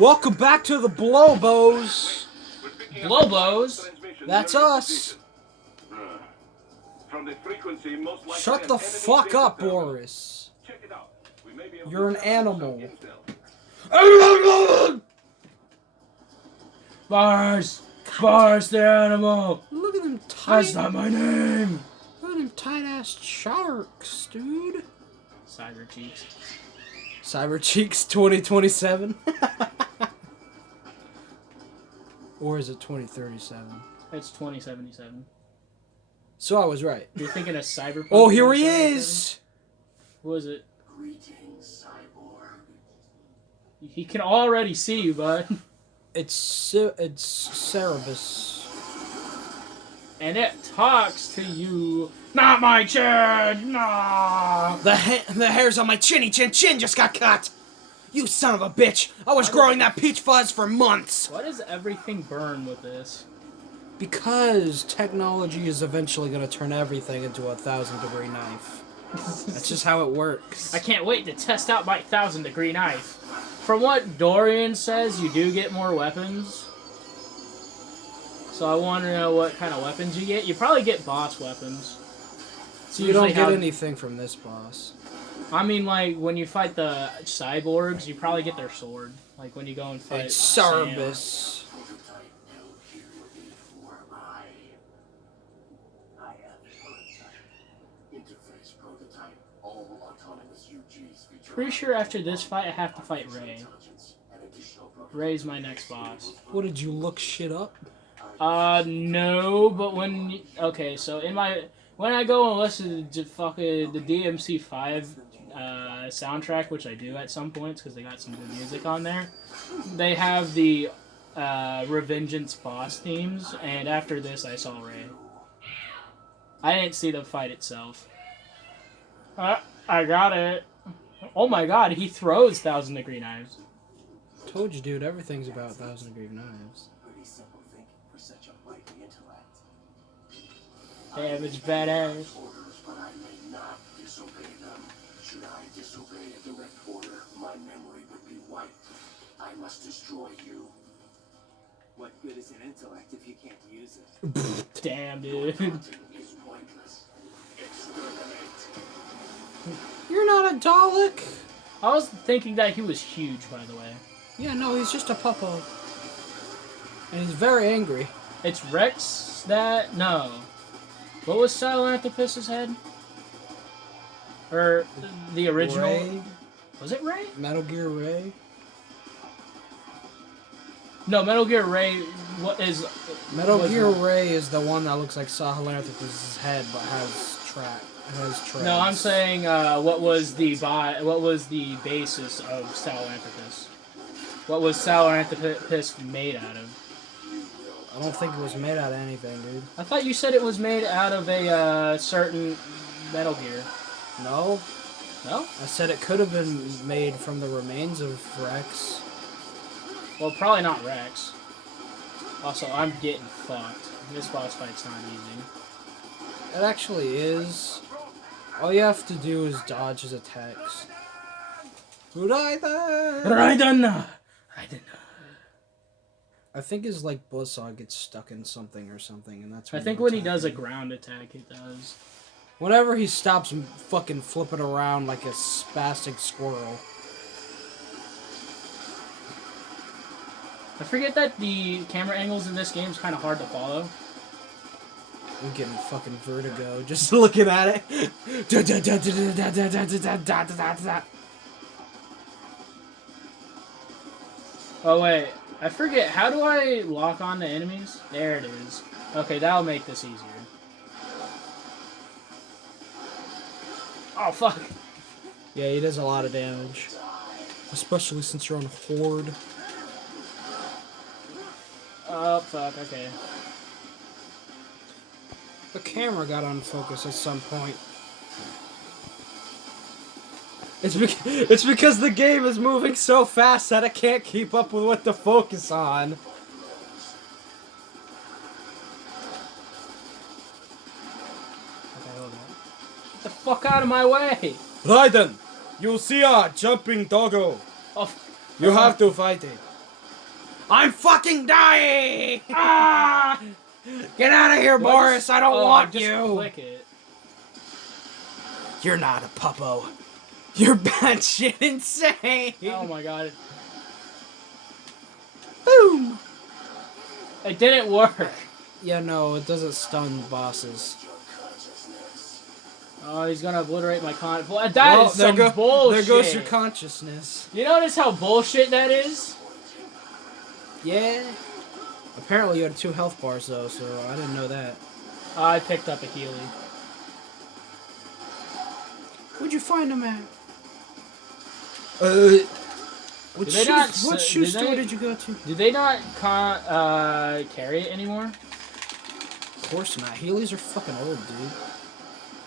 Welcome back to the Blowbos. Blowbos? That's us. Shut the fuck up, Boris. You're an animal. Boris! Boris the animal! Look at them tight. That's not my name! Look at them tight-ass sharks, dude. Cyber cheeks. Cyber Cheeks 2027? Or is it 2037? It's 2077. So I was right. You're thinking of Cyberpunk? Oh, here he is! What was it? Greetings, cyborg. He can already see you, bud. It's Cerebus. And it talks to you. Not my chin! No! The hairs on my chin just got cut! You son of a bitch! I was growing that peach fuzz for months! Why does everything burn with this? Because technology is eventually going to turn everything into a 1,000-degree knife. That's just how it works. I can't wait to test out my 1,000-degree knife. From what Dorian says, you do get more weapons. So I want to know what kind of weapons you get. You probably get boss weapons. So you don't get anything from this boss. I mean, like, when you fight the cyborgs, you probably get their sword. Like, when you go and fight It's Cerebus. Pretty sure after this fight, I have to fight Ray. Ray's my next boss. What, did you look shit up? No, but when... Okay, so in my... When I go and listen to fucking the DMC5 soundtrack, which I do at some points because they got some good music on there, they have the revengeance boss themes, and after this I saw Ray. I didn't see the fight itself. I got it. Oh my god, he throws 1,000-degree knives. Told you, dude, everything's about 1,000-degree knives. Damage badass. But I may not disobey them. Should I disobey a direct order, my memory would be wiped. I must destroy you. What good is an intellect if you can't use it? Damn, dude. Is pointless. Exterminate. You're not a Dalek! I was thinking that he was huge, by the way. Yeah, no, he's just a puppo. And he's very angry. It's Rex that... No. What was Sahelanthropus's head? Or the original... Ray? Was it Ray? Metal Gear Ray? No, Metal Gear Ray what is... Metal Gear Ray is the one that looks like Sahelanthropus's head, but has treads. No, I'm saying what was the basis of Sahelanthropus? What was Sahelanthropus made out of? I don't think it was made out of anything, dude. I thought you said it was made out of a certain Metal Gear. No? No? I said it could have been made from the remains of Rex. Well, probably not Rex. Also, I'm getting fucked. This boss fight's not easy. It actually is. All you have to do is dodge his attacks. Raiden! I think his like buzzsaw gets stuck in something or something, and that's I when think you when he attack does a him. ground attack, it does. Whenever he stops fucking flipping around like a spastic squirrel. I forget that the camera angles in this game is kind of hard to follow. I'm getting fucking vertigo just looking at it. Oh wait, I forget, how do I lock on to enemies? There it is. Okay, that'll make this easier. Oh fuck. Yeah, he does a lot of damage. Especially since you're on Horde. Oh fuck, okay. The camera got unfocused at some point. It's because the game is moving so fast that I can't keep up with what to focus on. Okay, hold on. Get the fuck out of my way! Raiden, you see a jumping doggo. Oh, You have to fight it. I'm fucking dying! Ah! Get out of here, Do I Boris! just- I don't oh, want just you! Click it. You're not a puppo. You're batshit insane! Oh my god. Boom! It didn't work. Yeah, no, it doesn't stun bosses. Oh, he's gonna obliterate my con. That Well, is some bullshit. There goes your consciousness. You notice how bullshit that is? Yeah. Apparently you had 2 health bars though, so I didn't know that. I picked up a Healy. Where'd you find him at? What Did they not shoe s- shoe did store they- did you go to? Do they not carry it anymore? Of course not. Heelys are fucking old, dude.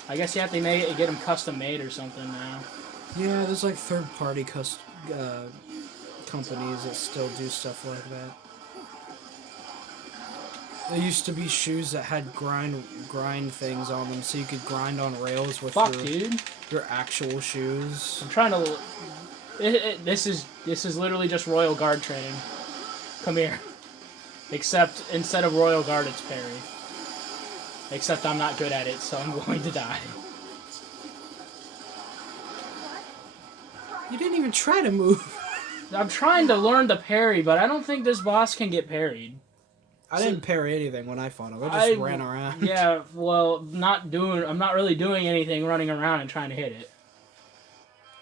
I guess you have to get them custom made or something now. Yeah, there's like third-party companies that still do stuff like that. There used to be shoes that had grind things on them, so you could grind on rails with Dude. your actual shoes. I'm trying to. This is literally just Royal Guard training. Come here. Except instead of Royal Guard, it's parry. Except I'm not good at it, so I'm going to die. You didn't even try to move. I'm trying to learn to parry, but I don't think this boss can get parried. I didn't parry anything when I fought him. I just ran around. Yeah, well, I'm not really doing anything running around and trying to hit it.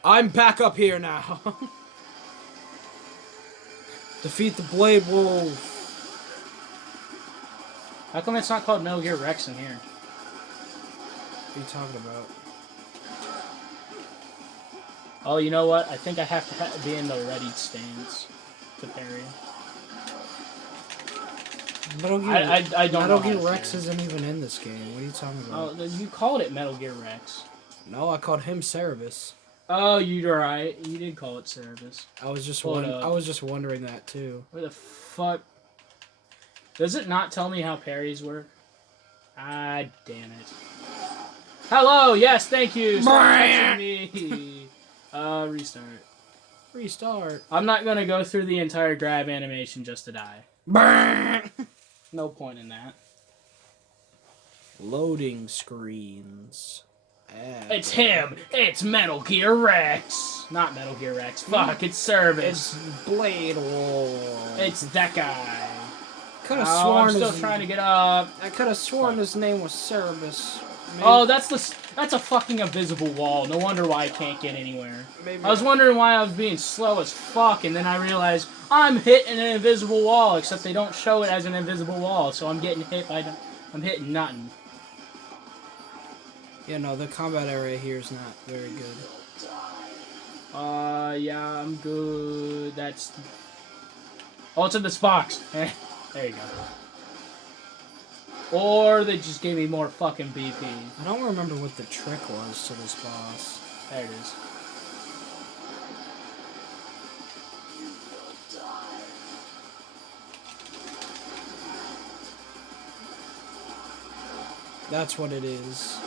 I'm back up here now. Defeat the Blade Wolf. How come it's not called Metal Gear Rex in here? What are you talking about? Oh, you know what? I think I have to be in the ready stance to parry. Metal Gear, I don't know Metal Gear how to Rex parry. isn't even in this game. What are you talking about? Oh, you called it Metal Gear Rex. No, I called him Cerebus. Oh, you're right. You did call it Cerebus. I was just Hold up. I was just wondering that too. Where the fuck? Does it not tell me how parries work? Ah, damn it. Hello, yes, thank you. Stop touching me. Restart. Restart. I'm not gonna go through the entire grab animation just to die. No point in that. Loading screens. It's him! It's Metal Gear Rex! Not Metal Gear Rex. Fuck, it's Service. It's Blade Wolf. It's that guy. Could have Oh, sworn I'm still his, trying to get up. I could have sworn his name was Cerebus. Maybe, Oh, that's a fucking invisible wall. No wonder why I can't get anywhere. maybe I was wondering why I was being slow as fuck, and then I realized I'm hitting an invisible wall, except they don't show it as an invisible wall, so I'm getting hit by I'm hitting nothing. Yeah, no, the combat area here is not very good. Yeah, I'm good. That's... Oh, it's in this box. There you go. Or they just gave me more fucking BP. I don't remember what the trick was to this boss. There it is. That's what it is.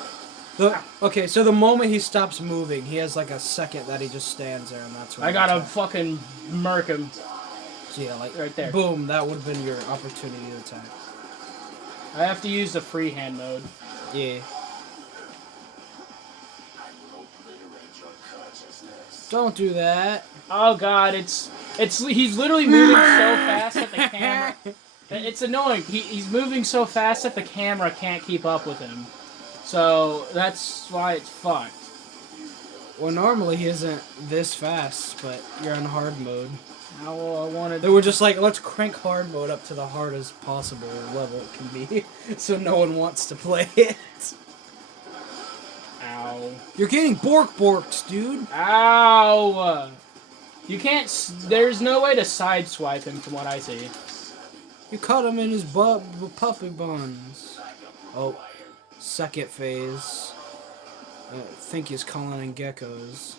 Okay, so the moment he stops moving, he has like a second that he just stands there, and that's when I he gotta attacks. fucking murk him. So yeah, like Right there. boom, that would have been your opportunity to attack. I have to use the freehand mode. Yeah. Don't do that. Oh god, he's literally moving so fast that the camera... It's annoying. He's moving so fast that the camera can't keep up with him. So, that's why it's fucked. Well, normally he isn't this fast, but you're on hard mode. I wanted... They were just like, let's crank hard mode up to the hardest possible level it can be, so no one wants to play it. Ow. You're getting borked, dude. Ow! You can't... There's no way to sideswipe him from what I see. You caught him in his butt with puppy buns. Oh, second phase. I think he's calling in geckos.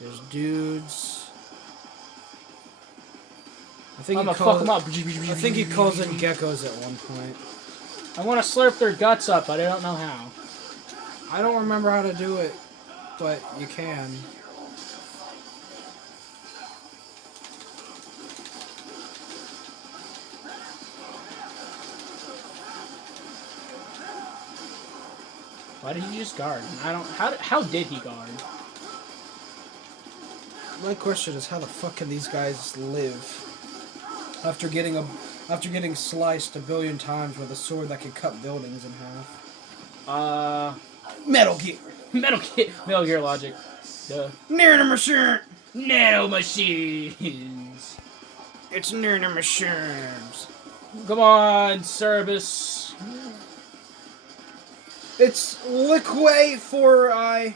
There's dudes. I think I'm he gonna fuck calls. him up. I think he calls in geckos at one point. I want to slurp their guts up, but I don't know how. I don't remember how to do it, but you can. Why did he just guard? I don't. How did he guard? My question is, how the fuck can these guys live after getting sliced a billion times with a sword that can cut buildings in half? Metal Gear. Metal Gear Logic. Duh. Nano machine. Nano machines. It's nano machines. Come on, Cerebus. It's liquid for I.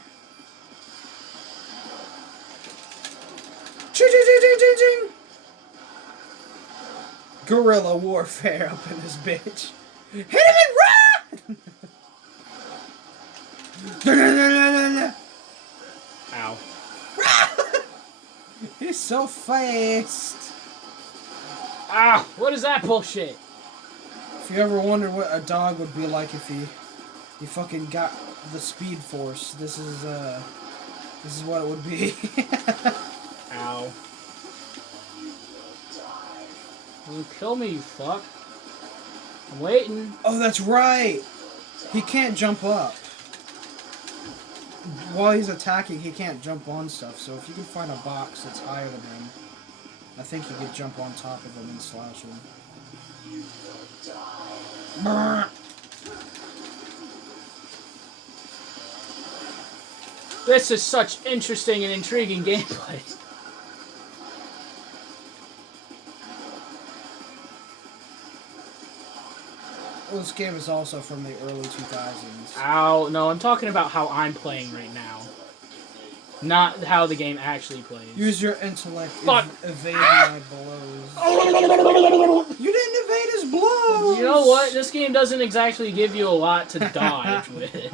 Ching, ching, ching, ching, ching, ching. Guerrilla warfare up in this bitch. Hit him and run! Ow. He's so fast. Ah, what is that bullshit? If you ever wondered what a dog would be like if he fucking got the speed force, this is what it would be. Ow. You kill me, you fuck. I'm waiting. Oh, that's right. He can't jump up. While he's attacking, he can't jump on stuff. So if you can find a box that's higher than him, I think you could jump on top of him and slash him. This is such interesting and intriguing gameplay. Well, this game is also from the early 2000s. Ow, no, I'm talking about how I'm playing right now. Not how the game actually plays. Use your intellect. Fuck. Evade my blows. You didn't evade his blows! You know what? This game doesn't exactly give you a lot to dodge with.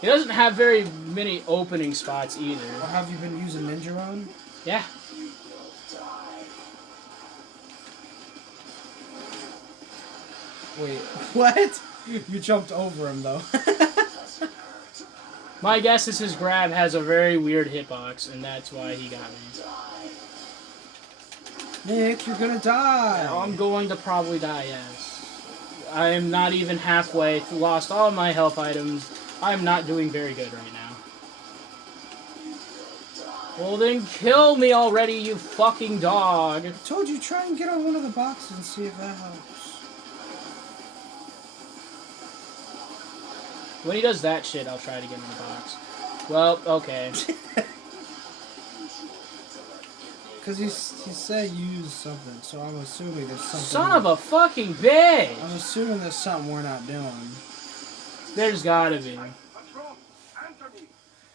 He doesn't have very many opening spots either. Or have you been using Ninja Run? Yeah. Wait, what? You jumped over him, though. My guess is his grab has a very weird hitbox, and that's why he got me. Nick, you're gonna die. I'm going to probably die, yes. I am not even halfway. Lost all my health items. I'm not doing very good right now. Well then kill me already, you fucking dog. I told you, try and get on one of the boxes and see if that helps. When he does that shit, I'll try to get in the box. Well, okay. Because he said use something, so I'm assuming there's something. Son of a fucking bitch! I'm assuming there's something we're not doing. There's gotta be.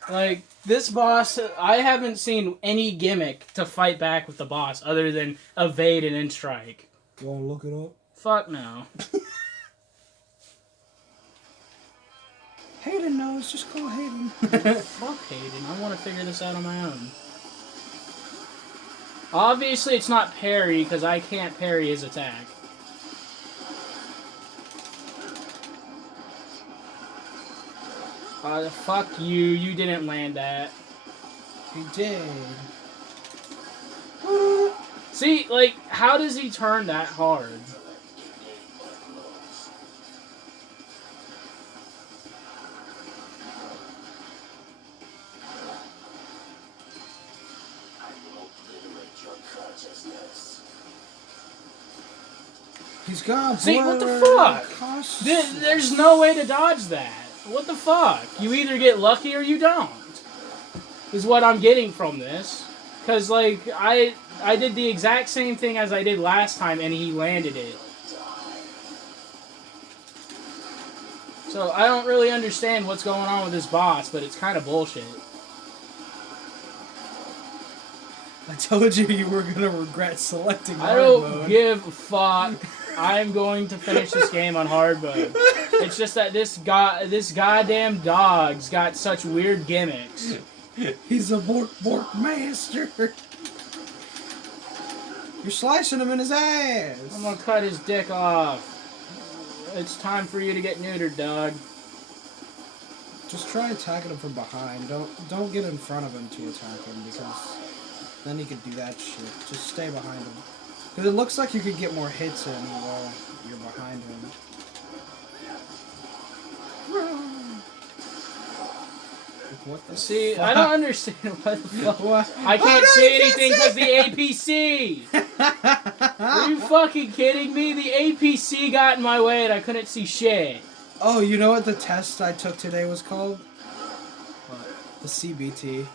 Like, this boss, I haven't seen any gimmick to fight back with the boss other than evade and then strike. You wanna look it up? Fuck no. Hayden knows, just call Hayden. Fuck Hayden, I want to figure this out on my own. Obviously it's not parry, because I can't parry his attack. Fuck you, you didn't land that. He did. See, like, how does he turn that hard? He's gone. See, what the fuck? There's no way to dodge that. What the fuck? You either get lucky or you don't. Is what I'm getting from this. Because, like, I did the exact same thing as I did last time and he landed it. So, I don't really understand what's going on with this boss, but it's kind of bullshit. I told you you were gonna regret selecting hard I don't mode. give a fuck. I'm going to finish this game on hard mode. It's just that this goddamn dog's got such weird gimmicks. He's a bork master. You're slicing him in his ass. I'm gonna cut his dick off. It's time for you to get neutered, dog. Just try attacking him from behind. Don't get in front of him to attack him, because then he could do that shit. Just stay behind him. Because it looks like you could get more hits in while you're behind him. What the See, fuck? I don't understand what the fuck. What? I can't Oh, no, see you anything because the APC! Are you fucking kidding me? The APC got in my way and I couldn't see shit. Oh, you know what the test I took today was called? What? The CBT.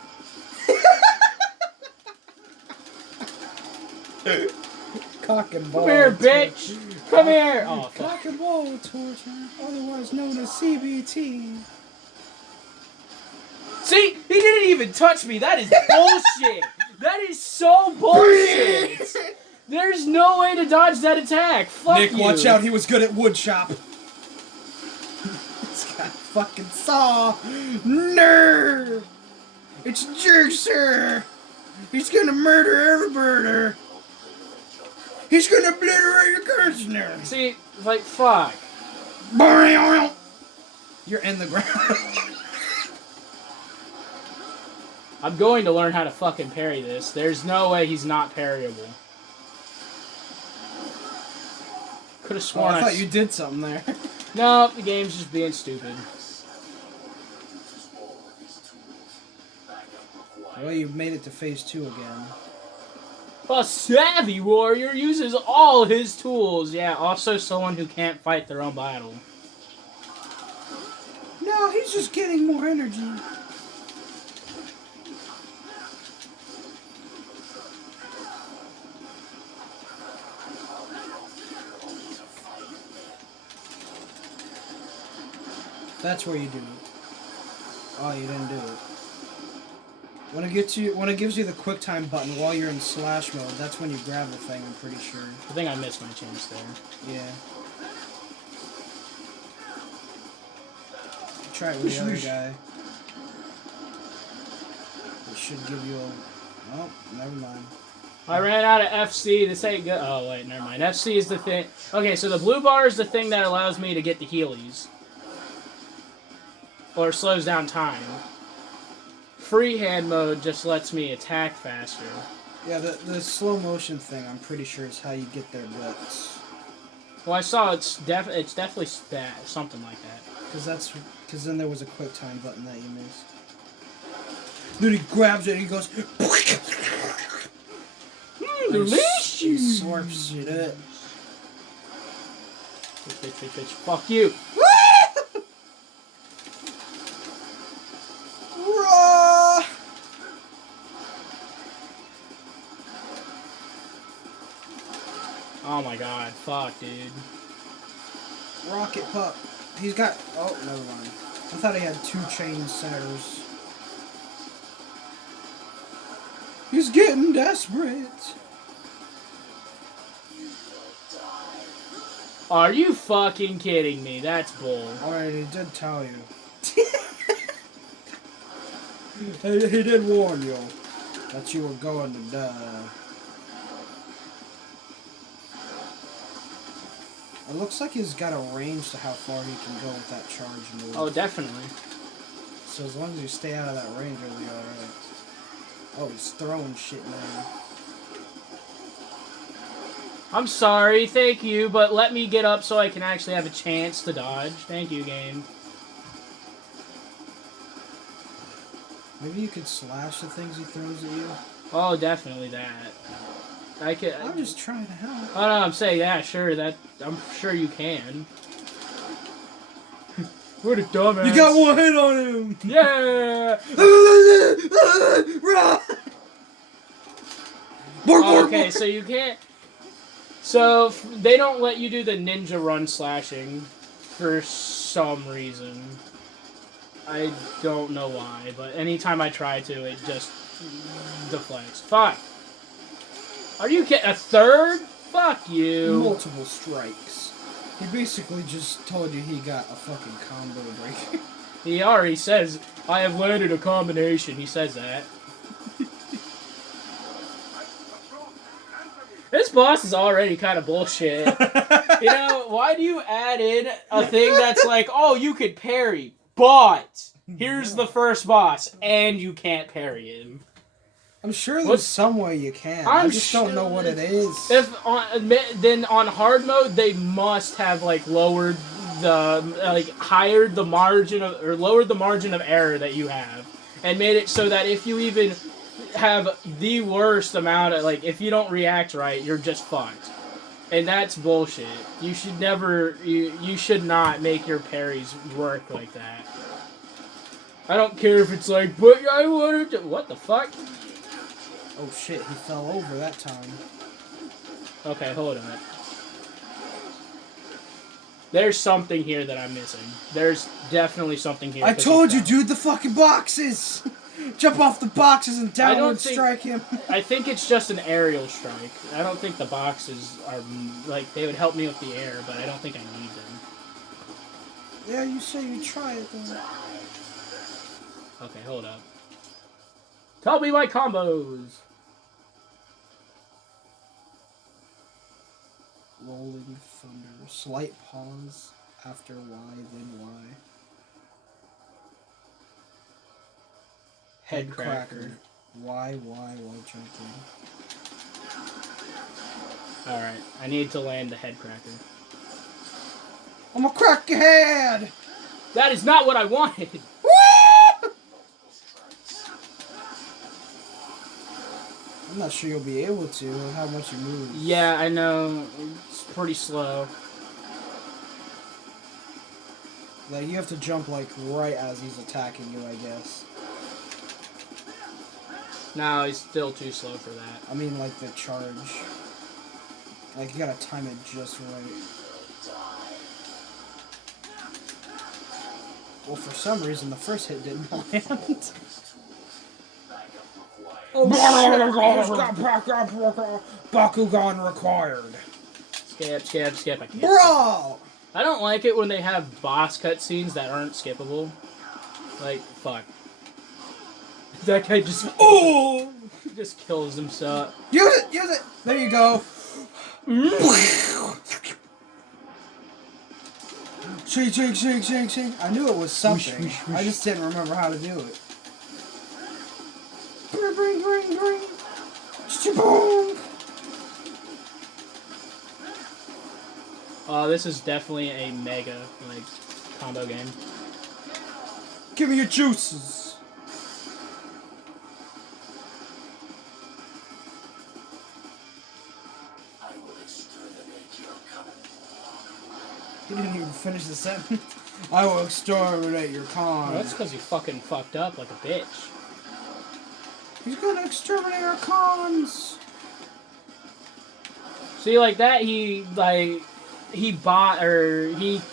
Cock and ball. Come here, bitch! Come here! Oh, fuck. Cock and ball torture, otherwise known as CBT. See? He didn't even touch me. That is bullshit. That is so bullshit. There's no way to dodge that attack. Fuck Nick, you. watch out. He was good at woodshop. This guy fucking saw. Nerve. It's Jerkser. He's gonna murder every birder. He's gonna obliterate your cursor. See, like, fuck. You're in the ground. I'm going to learn how to fucking parry this. There's no way he's not parryable. Could have Oh, sworn I thought you did something there. No, the game's just being stupid. Well, you made it to phase 2 again. A savvy warrior uses all his tools. Yeah, also someone who can't fight their own battle. No, he's just getting more energy. That's where you do it. Oh, you didn't do it. When it gives you the QuickTime button while you're in slash mode, that's when you grab the thing, I'm pretty sure. I think I missed my chance there. Yeah. Try it with the other guy. It should give you a... Oh, never mind. I ran out of FC. This ain't good. Oh, wait, never mind. FC is the thing. Okay, so the blue bar is the thing that allows me to get the healies. Or slows down time. Freehand mode just lets me attack faster. Yeah, the slow motion thing, I'm pretty sure, is how you get their butts. Well, I saw it's definitely something like that. Because then there was a QuickTime button that you missed. Then he grabs it and he goes... Delicious! He slurps it up. Bitch. Fuck you. Raw! Oh my god. Fuck, dude. Rocket Pup. He's got... Oh, never mind. I thought he had 2 chain centers. He's getting desperate. Are you fucking kidding me? That's bull. Alright, he did tell you. He did warn you that you were going to die. It looks like he's got a range to how far he can go with that charge move. Oh, definitely. So as long as you stay out of that range, you'll be alright. Oh, he's throwing shit now. I'm sorry, thank you, but let me get up so I can actually have a chance to dodge. Thank you, game. Maybe you could slash the things he throws at you? Oh, definitely that. I could. I'm just trying to help. Oh no, I'm saying yeah, sure. I'm sure you can. What a dumbass! You got 1 hit on him. Yeah. Okay, so you can't. So they don't let you do the ninja run slashing for some reason. I don't know why, but anytime I try to, it just deflects. Fuck. Are you kidding? A third? Fuck you. Multiple strikes. He basically just told you he got a fucking combo break. He already says, I have landed a combination. He says that. This boss is already kind of bullshit. You know, why do you add in a thing that's like, oh, you could parry, but here's the first boss, and you can't parry him. I'm sure there's What's- some way you can. I'm I just don't know what it is. Then on hard mode they must have like lowered the higher the margin of or lowered the margin of error that you have, and made it so that if you even have the worst amount of if you don't react right, you're just fucked. And that's bullshit. You should never you should not make your parries work like that. I don't care if it's like, but I wanted to. What the fuck? Oh shit, he fell over that time. Okay, hold on. There's something here that I'm missing. There's definitely something here. I told you, dude, the fucking boxes! Jump off the boxes and downward strike him. I think it's just an aerial strike. I don't think the boxes are, they would help me with the air, but I don't think I need them. Yeah, you say you try it, though. Okay, hold up. Tell me my combos! Rolling thunder. Slight pause after Y, then Y. Head cracker. Y while jumping. Alright, I need to land the head cracker. I'm gonna crack your head! That is not what I wanted! Woo! I'm not sure you'll be able to with how much you move. Yeah, I know. It's pretty slow. Like, you have to jump, right as he's attacking you, I guess. No, he's still too slow for that. I mean, the charge. You gotta time it just right. Well, for some reason, the first hit didn't land. Oh shit! Bakugan required. Skip. I can't. Bro! I don't like it when they have boss cutscenes that aren't skippable. Fuck. That guy just kills himself. Use it! There you go. Shake. I knew it was something. I just didn't remember how to do it. Bring. Boom. Oh, this is definitely a mega, combo game. Give me your juices. I will exterminate your kind. He didn't even finish the sentence. I will exterminate your con. Well, that's because you fucking fucked up like a bitch. He's gonna exterminate our cons. See, like that, he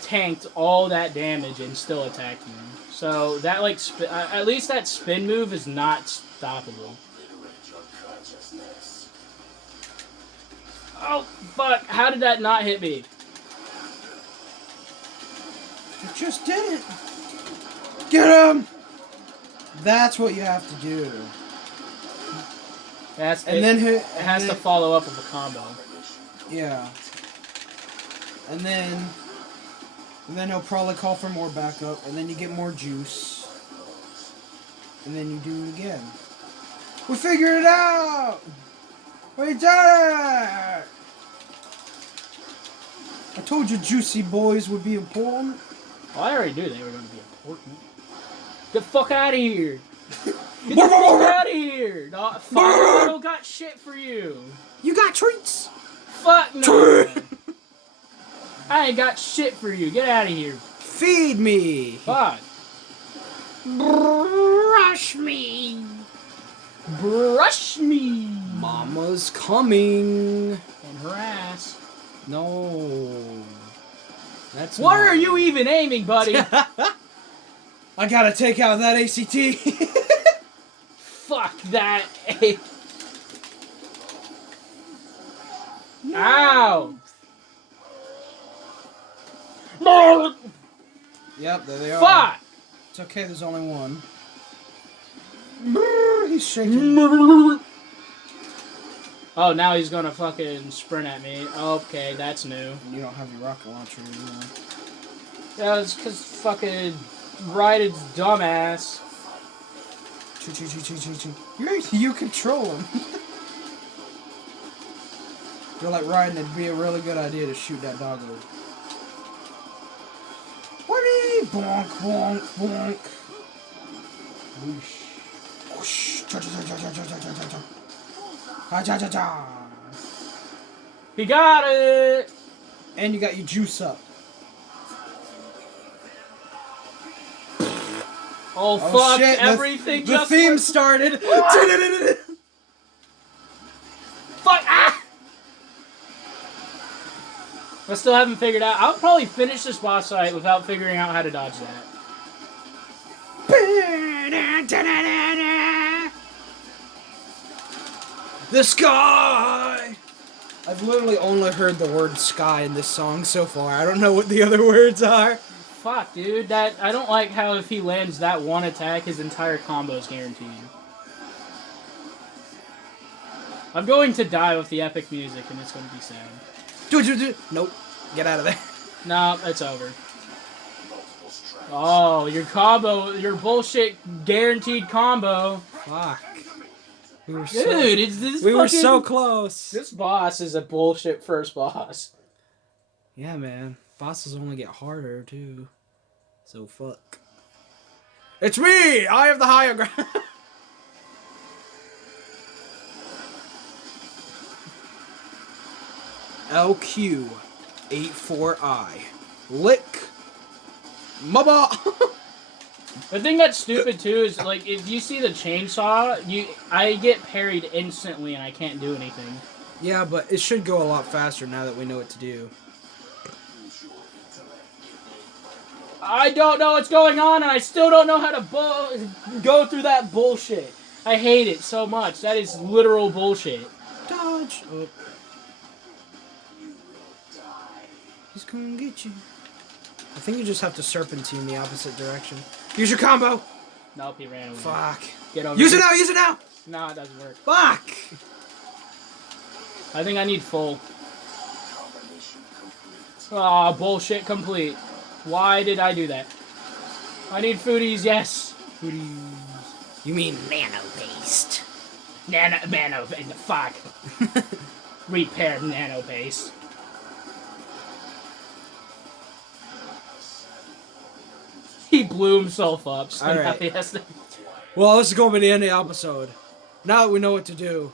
tanked all that damage and still attacked me. So that at least that spin move is not stoppable. Liberate your consciousness. Oh fuck! How did that not hit me? It just did it. Get him. That's what you have to do. It has to follow up with a combo. Yeah. And then he'll probably call for more backup, and then you get more juice. And then you do it again. We figured it out! We did it! I told you juicy boys would be important. Well, I already knew they were going to be important. Get the fuck out of here! Get the fuck out of here! No, fuck, I don't got shit for you. You got treats! Fuck no! I ain't got shit for you. Get out of here. Feed me! Fuck. Brush me! Brush me! Mama's coming! And her ass. No. That's What not- are you even aiming, buddy? I gotta take out that ACT! Fuck that. Ow! Yep, there they are. Fuck! It's okay, there's only one. He's shaking. Oh, now he's gonna fucking sprint at me. Okay, that's new. You don't have your rocket launcher anymore. Yeah, it's cause fucking Raided's dumbass. You control him. You're like, Ryan, it'd be a really good idea to shoot that doggo. Whee! Bonk, bonk, bonk. Whoosh. Whoosh. Cha-cha-cha-cha-cha-cha-cha-cha. Ha-cha-cha-cha. He got it! And you got your juice up. Oh, fuck, shit, everything the just theme went- started. Fuck! Ah! I still haven't figured out. I'll probably finish this boss fight without figuring out how to dodge that. The sky! I've literally only heard the word sky in this song so far. I don't know what the other words are. Fuck, dude. I don't like how if he lands that one attack, his entire combo is guaranteed. I'm going to die with the epic music, and it's going to be sad. Dude. Nope. Get out of there. No, it's over. Oh, your combo, your bullshit guaranteed combo. Fuck. We were Dude, it's this we were fucking- so close. This boss is a bullshit first boss. Yeah, man. Bosses only get harder, too. So fuck. It's me! I have the higher ground. LQ84I. Lick. Mama. The thing that's stupid too is like if you see the chainsaw, I get parried instantly and I can't do anything. Yeah, but it should go a lot faster now that we know what to do. I don't know what's going on and I still don't know how to go through that bullshit. I hate it so much. That is literal bullshit. Dodge. Oh. He's gonna get you. I think you just have to serpentine the opposite direction. Use your combo. Nope, he ran away. Fuck. Get over Use here. it now. Use it now. No, it doesn't work. Fuck. I think I need full. Ah, bullshit complete. Why did I do that? I need foodies, yes. Foodies. You mean nano-based. Nano, fuck. Repair nano base. He blew himself up, so now Alright. he has to... Well, this is going to be the end of the episode. Now that we know what to do,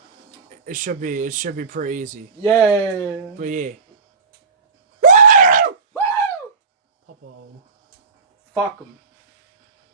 it should be pretty easy. Yay! But yeah. Puppo. Fuck him.